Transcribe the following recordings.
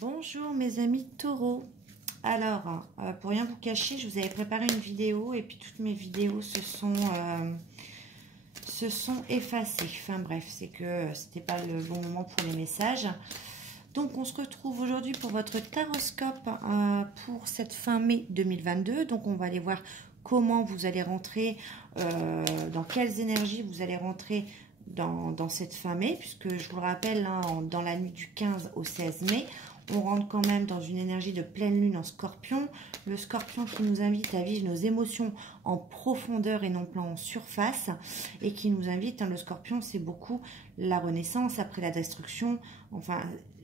Bonjour mes amis taureaux. Alors, pour rien vous cacher, je vous avais préparé une vidéo et puis toutes mes vidéos se sont effacées. Enfin bref, c'est que c'était pas le bon moment pour les messages. Donc on se retrouve aujourd'hui pour votre taroscope pour cette fin mai 2022. Donc on va aller voir comment vous allez rentrer, dans quelles énergies vous allez rentrer dans cette fin mai, puisque je vous le rappelle, hein, dans la nuit du 15 au 16 mai, on rentre quand même dans une énergie de pleine lune en scorpion. Le scorpion qui nous invite à vivre nos émotions en profondeur et non pas en surface. Et qui nous invite, hein, le scorpion, c'est beaucoup la renaissance après la destruction. Enfin,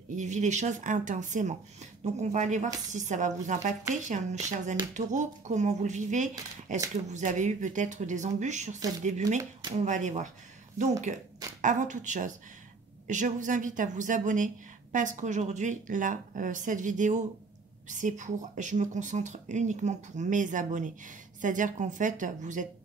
il vit les choses intensément. Donc, on va aller voir si ça va vous impacter, nos chers amis taureaux. Comment vous le vivez? Est-ce que vous avez eu peut-être des embûches sur cette début mai? On va aller voir. Donc, avant toute chose, je vous invite à vous abonner. Parce qu'aujourd'hui, là, cette vidéo, c'est pour... Je me concentre uniquement pour mes abonnés. C'est-à-dire qu'en fait, vous êtes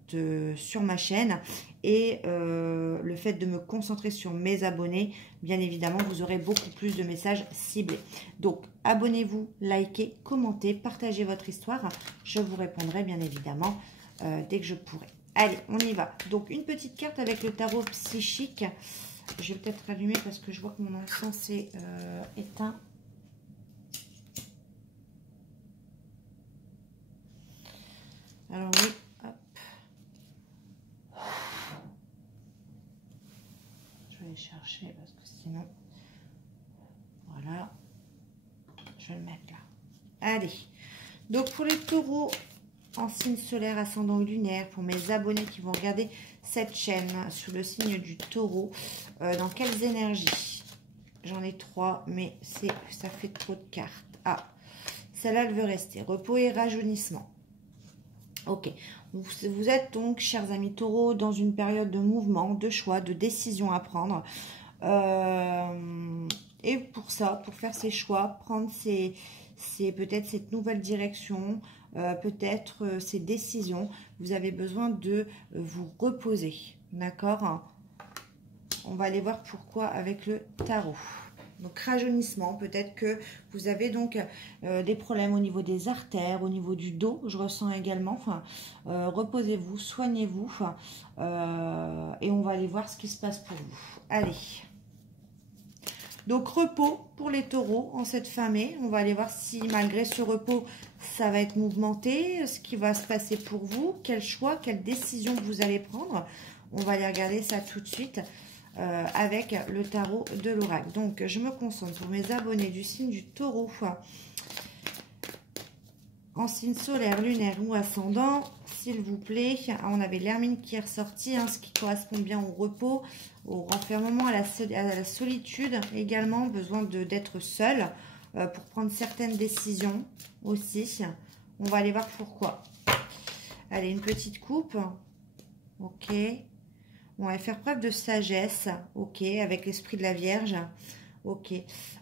sur ma chaîne. Et le fait de me concentrer sur mes abonnés, bien évidemment, vous aurez beaucoup plus de messages ciblés. Donc, abonnez-vous, likez, commentez, partagez votre histoire. Je vous répondrai bien évidemment dès que je pourrai. Allez, on y va. Donc, une petite carte avec le tarot psychique. Je vais peut-être rallumer parce que je vois que mon encens est éteint. Alors oui, hop. Je vais chercher parce que sinon... Voilà. Je vais le mettre là. Allez. Donc pour les taureaux en signe solaire, ascendant lunaire, pour mes abonnés qui vont regarder cette chaîne sous le signe du taureau, dans quelles énergies? J'en ai 3, mais ça fait trop de cartes. Ah, celle-là, elle veut rester. Repos et rajeunissement. Ok. Vous êtes donc, chers amis taureaux, dans une période de mouvement, de choix, de décision à prendre. Et pour ça, pour faire ces choix, prendre peut-être cette nouvelle direction, peut-être ces décisions, vous avez besoin de vous reposer. D'accord? On va aller voir pourquoi avec le tarot. Donc, rajeunissement, peut-être que vous avez donc des problèmes au niveau des artères, au niveau du dos, je ressens également. Enfin, reposez-vous, soignez-vous, et on va aller voir ce qui se passe pour vous. Allez. Donc, repos pour les taureaux en cette fin mai. On va aller voir si malgré ce repos, ça va être mouvementé, ce qui va se passer pour vous, quel choix, quelle décision vous allez prendre. On va aller regarder ça tout de suite avec le tarot de l'oracle. Donc, je me concentre pour mes abonnés du signe du taureau en signe solaire, lunaire ou ascendant, s'il vous plaît. On avait l'hermine qui est ressortie, hein, ce qui correspond bien au repos, au renfermement, à la solitude également, besoin d'être seul pour prendre certaines décisions aussi. On va aller voir pourquoi. Allez, une petite coupe. Ok. On va faire preuve de sagesse. Ok, avec l'esprit de la Vierge. Ok.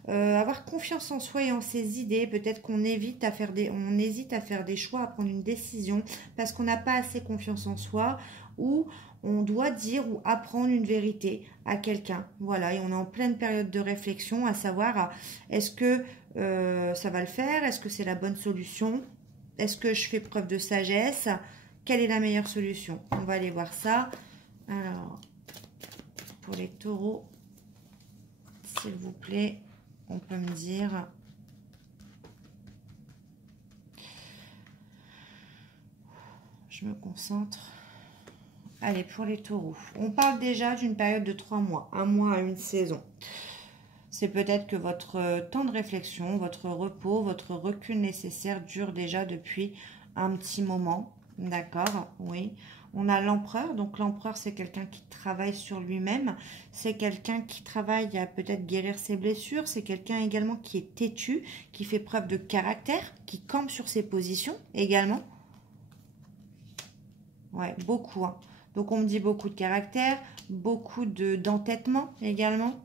Avoir confiance en soi et en ses idées. Peut-être qu'on hésite à faire des choix, à prendre une décision parce qu'on n'a pas assez confiance en soi, ou on doit dire ou apprendre une vérité à quelqu'un. Voilà, et on est en pleine période de réflexion, à savoir, est-ce que ça va le faire? Est-ce que c'est la bonne solution? Est-ce que je fais preuve de sagesse? Quelle est la meilleure solution? On va aller voir ça. Alors, pour les taureaux, s'il vous plaît, on peut me dire... Je me concentre. Allez, pour les taureaux. On parle déjà d'une période de 3 mois. 1 mois à une saison. C'est peut-être que votre temps de réflexion, votre repos, votre recul nécessaire dure déjà depuis un petit moment. D'accord? Oui. On a l'empereur. Donc, l'empereur, c'est quelqu'un qui travaille sur lui-même. C'est quelqu'un qui travaille à peut-être guérir ses blessures. C'est quelqu'un également qui est têtu, qui fait preuve de caractère, qui campe sur ses positions également. Ouais, beaucoup. Hein. Donc, on me dit beaucoup de caractère, beaucoup d'entêtement également,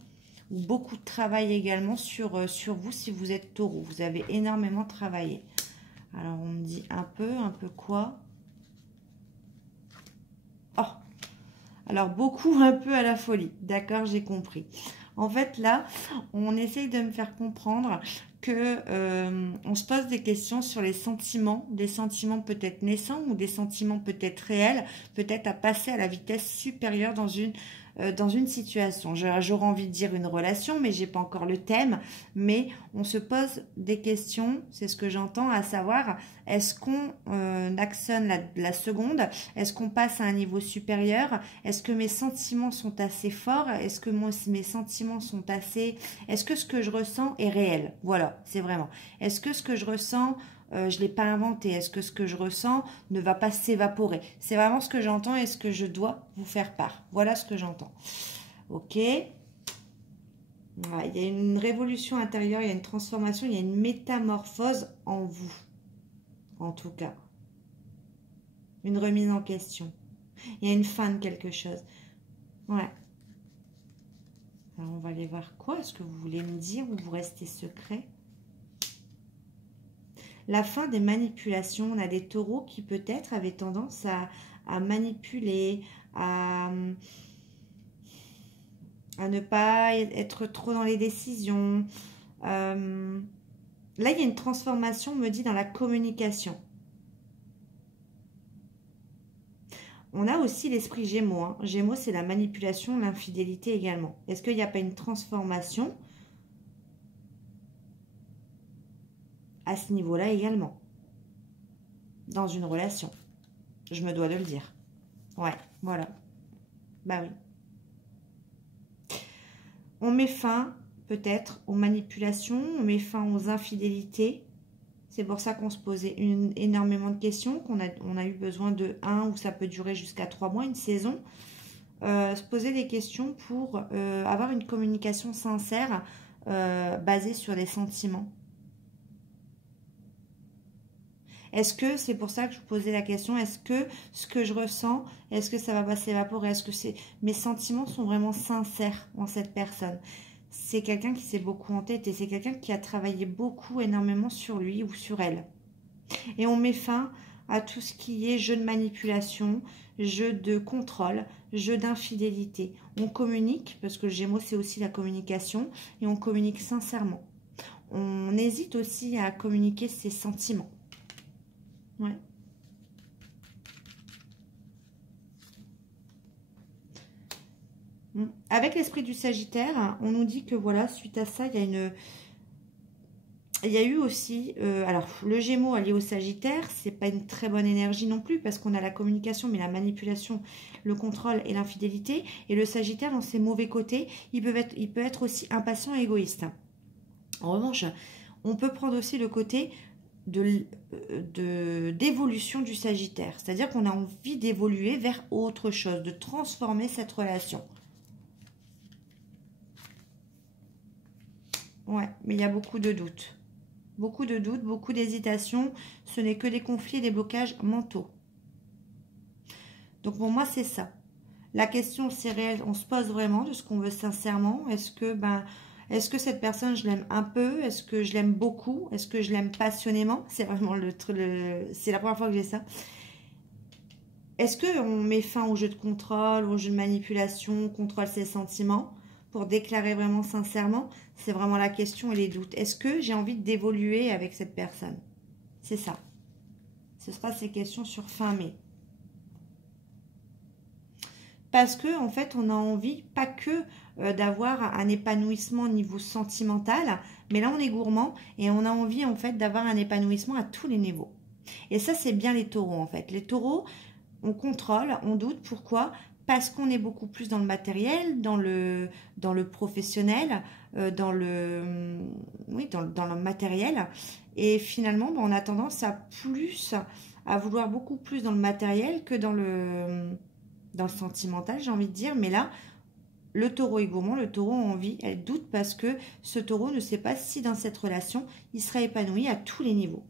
ou beaucoup de travail également sur vous si vous êtes taureau. Vous avez énormément travaillé. Alors, on me dit un peu quoi? Oh, alors beaucoup, un peu à la folie. D'accord, j'ai compris. En fait, là, on essaye de me faire comprendre que on se pose des questions sur les sentiments, des sentiments peut-être naissants ou des sentiments peut-être réels, peut-être à passer à la vitesse supérieure dans une situation. J'aurais envie de dire une relation, mais j'ai pas encore le thème. Mais on se pose des questions, c'est ce que j'entends, à savoir, est-ce qu'on actionne la seconde? Est-ce qu'on passe à un niveau supérieur? Est-ce que mes sentiments sont assez forts? Est-ce que mes sentiments sont assez... Est-ce que ce que je ressens est réel? Voilà, c'est vraiment. Est-ce que ce que je ressens... je ne l'ai pas inventé. Est-ce que ce que je ressens ne va pas s'évaporer? C'est vraiment ce que j'entends et ce que je dois vous faire part. Voilà ce que j'entends. Ok. Voilà, il y a une révolution intérieure, il y a une transformation, il y a une métamorphose en vous. En tout cas. Une remise en question. Il y a une fin de quelque chose. Ouais. Alors, on va aller voir quoi? Est-ce que vous voulez me dire ou vous restez secret? La fin des manipulations. On a des taureaux qui peut-être avaient tendance à manipuler, à ne pas être trop dans les décisions. Là, il y a une transformation, on me dit, dans la communication. On a aussi l'esprit Gémeaux. Hein. Gémeaux, c'est la manipulation, l'infidélité également. Est-ce qu'il n'y a pas une transformation à ce niveau-là également, dans une relation? Je me dois de le dire. Ouais, voilà. Bah oui. On met fin, peut-être, aux manipulations, on met fin aux infidélités. C'est pour ça qu'on se posait énormément de questions, qu'on a eu besoin de 1 ou ça peut durer jusqu'à 3 mois, une saison. Se poser des questions pour avoir une communication sincère basée sur des sentiments. Est-ce que, c'est pour ça que je vous posais la question, est-ce que ce que je ressens, est-ce que ça va pas s'évaporer? Est-ce que mes sentiments sont vraiment sincères en cette personne? C'est quelqu'un qui s'est beaucoup entêté, c'est quelqu'un qui a travaillé beaucoup, énormément sur lui ou sur elle. Et on met fin à tout ce qui est jeu de manipulation, jeu de contrôle, jeu d'infidélité. On communique, parce que le Gémeaux, c'est aussi la communication, et on communique sincèrement. On hésite aussi à communiquer ses sentiments. Ouais. Avec l'esprit du Sagittaire, on nous dit que voilà, suite à ça, il y a eu aussi, alors le Gémeaux allié au Sagittaire, c'est pas une très bonne énergie non plus parce qu'on a la communication, mais la manipulation, le contrôle et l'infidélité. Et le Sagittaire, dans ses mauvais côtés, il peut être aussi impatient et égoïste. En revanche, on peut prendre aussi le côté d'évolution du Sagittaire. C'est-à-dire qu'on a envie d'évoluer vers autre chose, de transformer cette relation. Ouais, mais il y a beaucoup de doutes. Beaucoup de doutes, beaucoup d'hésitations. Ce n'est que des conflits et des blocages mentaux. Donc pour moi, c'est ça. La question, c'est réel. On se pose vraiment de ce qu'on veut sincèrement. Est-ce que cette personne, je l'aime un peu? Est-ce que je l'aime beaucoup? Est-ce que je l'aime passionnément? C'est vraiment c'est la première fois que j'ai ça. Est-ce qu'on met fin au jeu de contrôle, au jeu de manipulation, on contrôle ses sentiments pour déclarer vraiment sincèrement? C'est vraiment la question et les doutes. Est-ce que j'ai envie d'évoluer avec cette personne? C'est ça. Ce sera ces questions sur fin mai. Parce que en fait, on a envie, pas que d'avoir un épanouissement au niveau sentimental, mais là, on est gourmand et on a envie, en fait, d'avoir un épanouissement à tous les niveaux. Et ça, c'est bien les taureaux, en fait. Les taureaux, on contrôle, on doute. Pourquoi? Parce qu'on est beaucoup plus dans le matériel, dans le professionnel, dans le matériel. Et finalement, on a tendance à vouloir beaucoup plus dans le matériel que dans le sentimental, j'ai envie de dire. Mais là, le taureau est gourmand, le taureau a envie, elle doute parce que ce taureau ne sait pas si dans cette relation, il sera épanoui à tous les niveaux.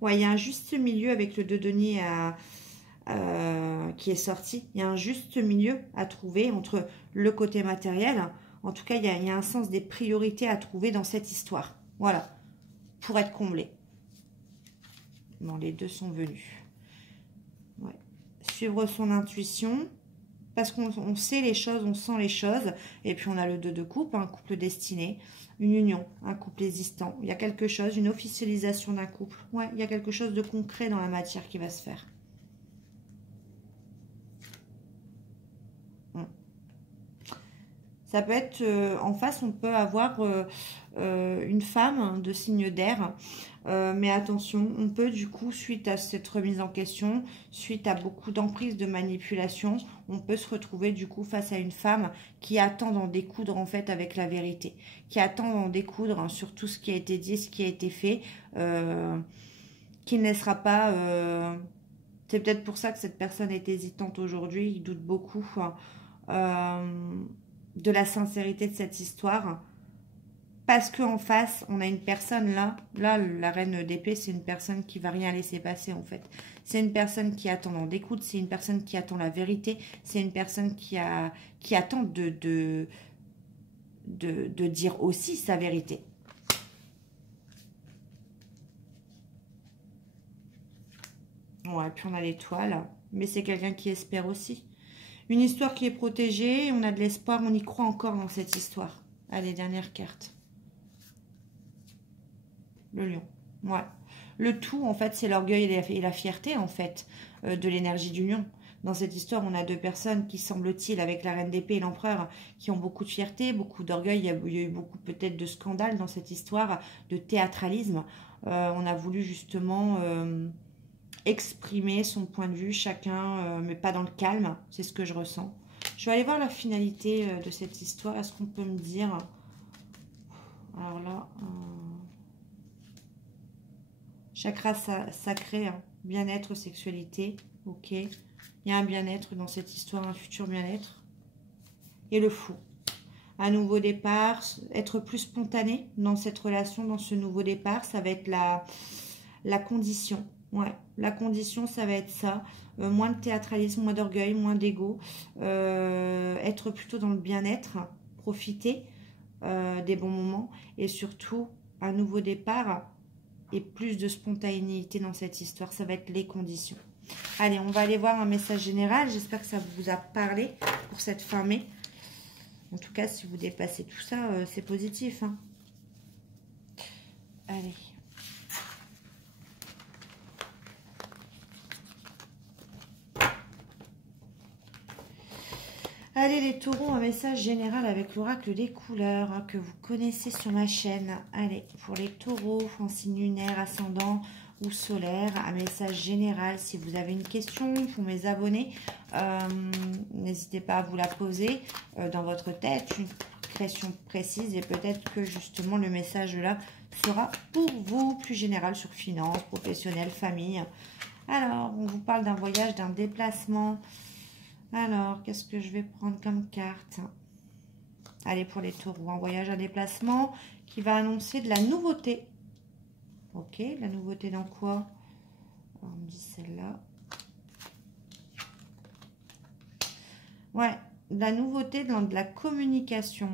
Ouais, il y a un juste milieu avec le 2 denier qui est sorti. Il y a un juste milieu à trouver entre le côté matériel. En tout cas, il y a un sens des priorités à trouver dans cette histoire. Voilà, pour être comblé. Bon, les deux sont venus. Ouais. suivre son intuition. Parce qu'on sait les choses, on sent les choses. Et puis on a le 2 de coupe, un couple destiné, une union, un couple existant. Il y a quelque chose, une officialisation d'un couple. Ouais, il y a quelque chose de concret dans la matière qui va se faire. Ça peut être, en face, on peut avoir une femme de signe d'air. Mais attention, on peut du coup, suite à cette remise en question, suite à beaucoup d'emprise de manipulation, on peut se retrouver du coup face à une femme qui attend d'en découdre en fait avec la vérité. Qui attend d'en découdre hein, sur tout ce qui a été dit, ce qui a été fait. Qui ne laissera pas... c'est peut-être pour ça que cette personne est hésitante aujourd'hui, il doute beaucoup. De la sincérité de cette histoire, parce qu'en face, on a une personne là, la reine d'épée, c'est une personne qui va rien laisser passer en fait. C'est une personne qui attend d'en découdre, c'est une personne qui attend la vérité, c'est une personne qui attend de dire aussi sa vérité. Ouais, puis on a l'étoile, mais c'est quelqu'un qui espère aussi. Une histoire qui est protégée, on a de l'espoir, on y croit encore dans cette histoire. Allez, dernière carte. Le lion. Ouais. Le tout, en fait, c'est l'orgueil et la fierté, en fait, de l'énergie du lion. Dans cette histoire, on a deux personnes qui, semble-t-il, avec la reine d'épée et l'empereur, qui ont beaucoup de fierté, beaucoup d'orgueil. Il y a eu beaucoup, peut-être, de scandales dans cette histoire, de théâtralisme. On a voulu, justement... exprimer son point de vue, chacun, mais pas dans le calme, c'est ce que je ressens. Je vais aller voir la finalité de cette histoire, est-ce qu'on peut me dire? Alors là, chakra sacré, hein. Bien-être, sexualité, ok. Il y a un bien-être dans cette histoire, un futur bien-être. Et le fou. Un nouveau départ, être plus spontané dans cette relation, dans ce nouveau départ, ça va être la condition. Ouais, la condition, ça va être ça. Moins de théâtralisme, moins d'orgueil, moins d'ego. Être plutôt dans le bien-être, profiter des bons moments. Et surtout, un nouveau départ et plus de spontanéité dans cette histoire. Ça va être les conditions. Allez, on va aller voir un message général. J'espère que ça vous a parlé pour cette fin mai. En tout cas, si vous dépassez tout ça, c'est positif. Hein. Allez. Allez les taureaux, un message général avec l'oracle des couleurs hein, que vous connaissez sur ma chaîne. Allez, pour les taureaux, en signe lunaire, ascendant ou solaire, un message général. Si vous avez une question pour mes abonnés, n'hésitez pas à vous la poser dans votre tête, une question précise et peut-être que justement le message là sera pour vous plus général sur finances, professionnel, famille. Alors, on vous parle d'un voyage, d'un déplacement. Alors, qu'est-ce que je vais prendre comme carte? Allez, pour les taureaux, un voyage, un déplacement qui va annoncer de la nouveauté. Ok, la nouveauté dans quoi? On me dit celle-là. Ouais, de la nouveauté dans de la communication.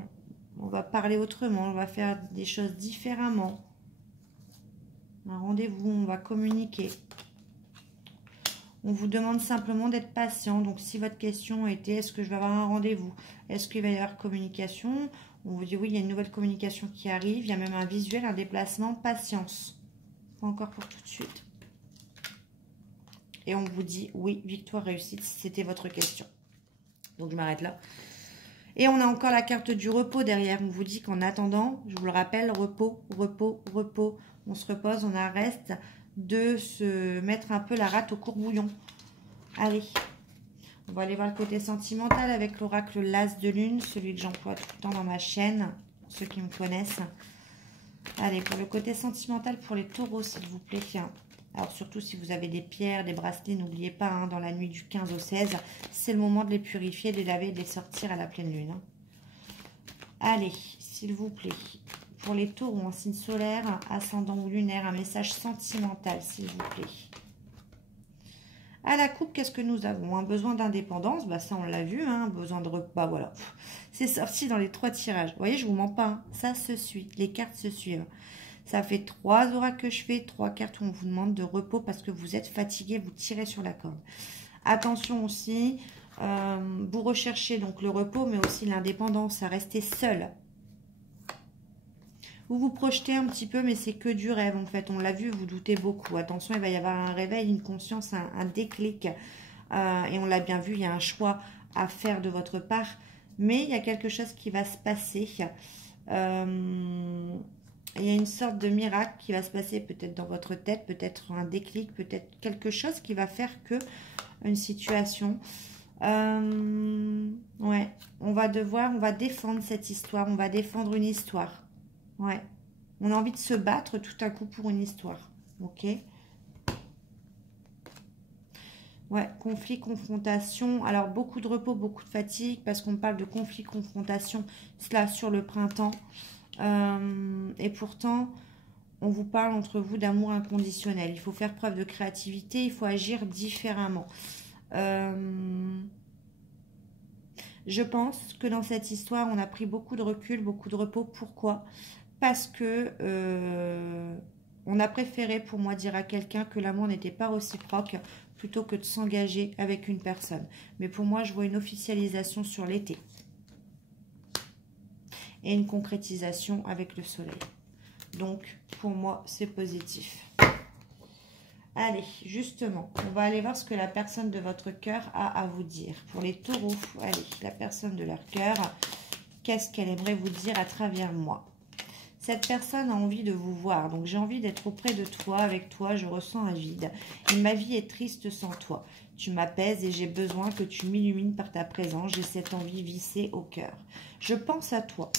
On va parler autrement, on va faire des choses différemment. Un rendez-vous, on va communiquer. On vous demande simplement d'être patient. Donc, si votre question était, est-ce que je vais avoir un rendez-vous? Est-ce qu'il va y avoir communication? On vous dit, oui, il y a une nouvelle communication qui arrive. Il y a même un visuel, un déplacement, patience. Pas encore pour tout de suite. Et on vous dit, oui, victoire, réussite, si c'était votre question. Donc, je m'arrête là. Et on a encore la carte du repos derrière. On vous dit qu'en attendant, je vous le rappelle, repos, repos, repos. On se repose, on arrête de se mettre un peu la rate au courbouillon. Allez, on va aller voir le côté sentimental avec l'oracle l'As de Lune, celui que j'emploie tout le temps dans ma chaîne, pour ceux qui me connaissent. Allez, pour le côté sentimental pour les taureaux, s'il vous plaît. Alors, surtout si vous avez des pierres, des bracelets, n'oubliez pas, hein, dans la nuit du 15 au 16, c'est le moment de les purifier, de les laver, de les sortir à la pleine lune. Hein. Allez, s'il vous plaît. Pour les taureaux en signe solaire, ascendant ou lunaire, un message sentimental, s'il vous plaît. À la coupe, qu'est-ce que nous avons? Un besoin d'indépendance, bah ça on l'a vu, hein, besoin de repas, bah voilà. C'est sorti dans les 3 tirages. Vous voyez, je vous mens pas, hein, ça se suit, les cartes se suivent. Ça fait 3 oracles que je fais, 3 cartes où on vous demande de repos parce que vous êtes fatigué, vous tirez sur la corde. Attention aussi, vous recherchez donc le repos, mais aussi l'indépendance, à rester seul. Vous vous projetez un petit peu, mais c'est que du rêve en fait. On l'a vu, vous doutez beaucoup. Attention, il va y avoir un réveil, une conscience, un déclic. Et on l'a bien vu, il y a un choix à faire de votre part. Mais il y a quelque chose qui va se passer. Il y a une sorte de miracle qui va se passer peut-être dans votre tête, peut-être un déclic, peut-être quelque chose qui va faire que une situation... ouais, on va défendre cette histoire, on va défendre une histoire. Ouais, on a envie de se battre tout à coup pour une histoire. Ok. Ouais, conflit, confrontation. Alors, beaucoup de repos, beaucoup de fatigue, parce qu'on parle de conflit, confrontation, cela sur le printemps. Et pourtant, on vous parle entre vous d'amour inconditionnel. Il faut faire preuve de créativité, il faut agir différemment. Je pense que dans cette histoire, on a pris beaucoup de recul, beaucoup de repos. Pourquoi ? Parce que on a préféré, pour moi, dire à quelqu'un que l'amour n'était pas réciproque plutôt que de s'engager avec une personne. Mais pour moi, je vois une officialisation sur l'été et une concrétisation avec le soleil. Donc, pour moi, c'est positif. Allez, justement, on va aller voir ce que la personne de votre cœur a à vous dire. Pour les taureaux, allez, la personne de leur cœur, qu'est-ce qu'elle aimerait vous dire à travers moi ? Cette personne a envie de vous voir, donc j'ai envie d'être auprès de toi, avec toi, je ressens un vide. Et ma vie est triste sans toi. Tu m'apaises et j'ai besoin que tu m'illumines par ta présence. J'ai cette envie vissée au cœur. Je pense à toi.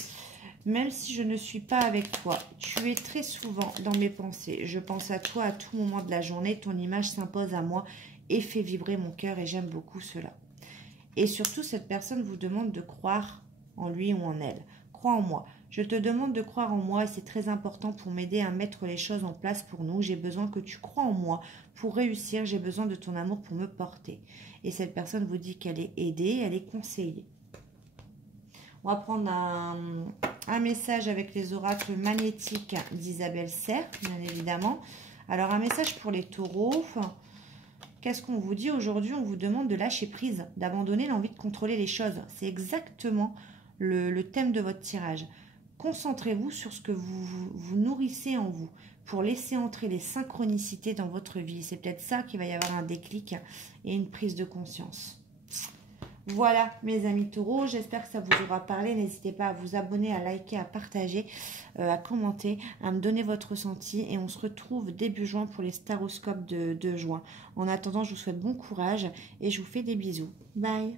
Même si je ne suis pas avec toi, tu es très souvent dans mes pensées. Je pense à toi à tout moment de la journée. Ton image s'impose à moi et fait vibrer mon cœur et j'aime beaucoup cela. Et surtout, cette personne vous demande de croire en lui ou en elle. Crois en moi. Je te demande de croire en moi et c'est très important pour m'aider à mettre les choses en place pour nous. J'ai besoin que tu crois en moi pour réussir. J'ai besoin de ton amour pour me porter. Et cette personne vous dit qu'elle est aidée, elle est conseillée. On va prendre un message avec les oracles magnétiques d'Isabelle Serre, bien évidemment. Alors, un message pour les taureaux. Qu'est-ce qu'on vous dit aujourd'hui? On vous demande de lâcher prise, d'abandonner l'envie de contrôler les choses. C'est exactement le thème de votre tirage. Concentrez-vous sur ce que vous nourrissez en vous pour laisser entrer les synchronicités dans votre vie. C'est peut-être ça qu'il va y avoir un déclic et une prise de conscience. Voilà mes amis taureaux, j'espère que ça vous aura parlé. N'hésitez pas à vous abonner, à liker, à partager, à commenter, à me donner votre ressenti. Et on se retrouve début juin pour les staroscopes de juin. En attendant, je vous souhaite bon courage et je vous fais des bisous. Bye.